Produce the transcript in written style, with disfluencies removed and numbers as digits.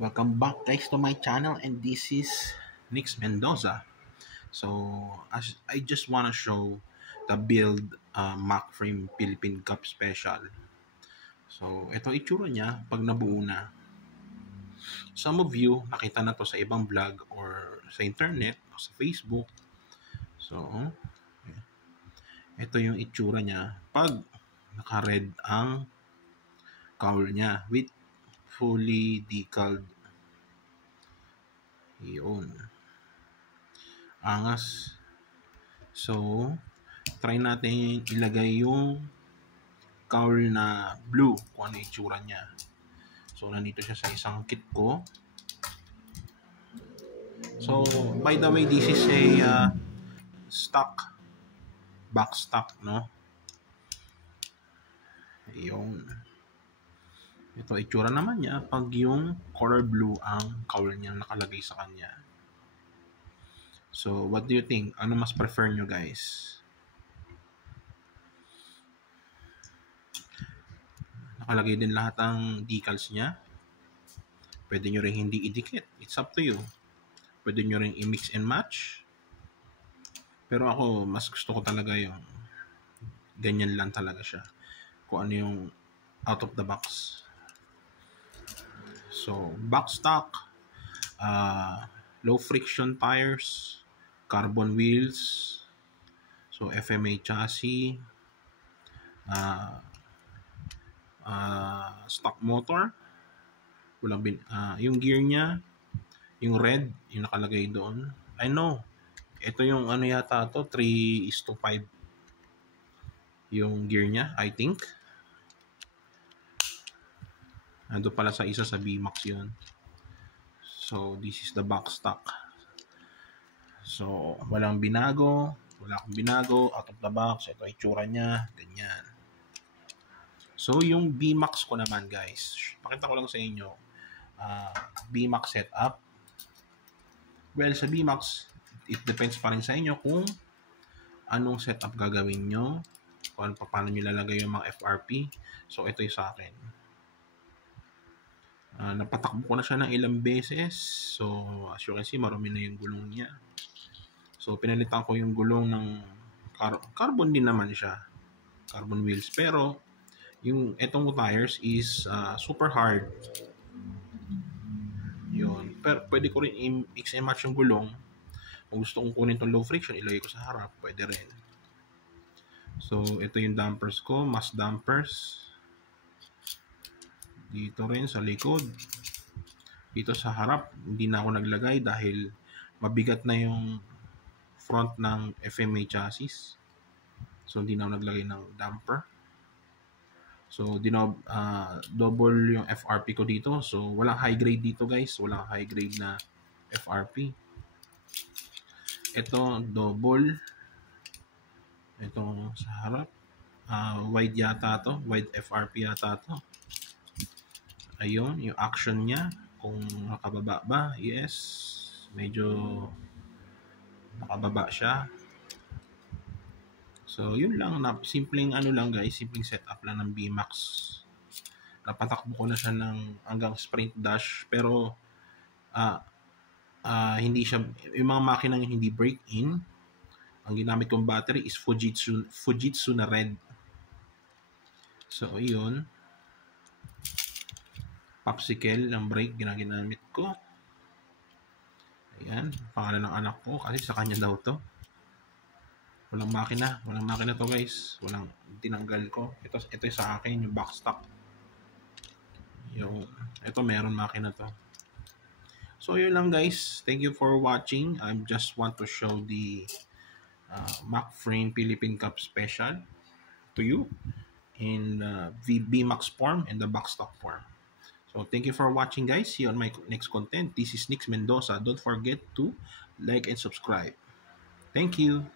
Welcome back guys to my channel, and this is Nix Mendoza. So as I just want to show the build Mac Frame Philippine Cup Special. So ito itsura niya pag nabuo na. Some of you nakita na to sa ibang vlog or sa internet o sa Facebook. So ito yung itsura niya pag naka-red ang cowl niya with fully decaled. Yun. Angas. So, try natin ilagay yung cowl na blue kung ano yung itsura niya. So, nandito siya sa isang kit ko. So, by the way, this is a stock, back stock, no? Yung ito itsura naman niya pag yung color blue ang cowl niya nakalagay sa kanya. So, what do you think? Ano mas prefer nyo guys? Nakalagay din lahat ang decals niya. Pwede nyo rin hindi idikit. It's up to you. Pwede nyo rin i-mix and match. Pero ako, mas gusto ko talaga yung ganyan lang talaga siya. Kung ano yung out of the box. So, back stock, low friction tires, carbon wheels, so FMA chassis, stock motor, yung gear niya, yung red, yung nakalagay doon. I know, ito yung ano yata to, 3:5 yung gear niya, I think. Ando pala sa isa sa VMAX yun. So, this is the back stock. So, walang binago. Wala akong binago. Out of the box. Ito itsura niya. Ganyan. So, yung VMAX ko naman, guys. Pakita ko lang sa inyo. VMAX setup. Well, sa VMAX, it depends pa rin sa inyo kung anong setup gagawin nyo. Kung paano nyo lalagay yung mga FRP. So, ito yung sa akin. Napatakbo ko na siya ng ilang beses. So, as you can see, marami na yung gulong niya. So, pinalitan ko yung gulong ng carbon din naman siya. Carbon wheels. Pero, yung etong tires is super hard. Yun. Pero, pwede ko rin i-mix and match yung gulong. Kung gusto kong kunin itong low friction, ilagay ko sa harap. Pwede rin. So, ito yung dampers ko. Mass dampers. Dito rin sa likod. Dito sa harap, hindi na ako naglagay dahil mabigat na yung front ng FMA chassis. So, hindi na ako naglagay ng damper. So, double yung FRP ko dito. So, walang high grade dito guys. Walang high grade na FRP. Ito, double. Ito sa harap. Wide yata to. Wide FRP yata to. Ayun, yung action niya. Kung nakababa ba, yes. Medyo nakababa siya. So, yun lang. Simpleng ano lang guys. Simpleng setup lang ng VMAX. Napatakbo ko na siya ng hanggang sprint dash. Pero, hindi siya, yung mga makinang hindi break-in, ang ginamit kong battery is Fujitsu na red. So, yun. Popsicle ng brake ginagamit ko. Ayan, pangalan ng anak ko kasi sa kanya daw to. Walang makina to guys. Walang tinanggal ko. Ito sa akin yung back stock. Ito meron makina to. So yun lang guys. Thank you for watching. I just want to show the Mac Frame Philippine Cup Special to you in VMAX form and the back stock form. So, thank you for watching guys. See you on my next content. This is Nix Mendoza. Don't forget to like and subscribe. Thank you.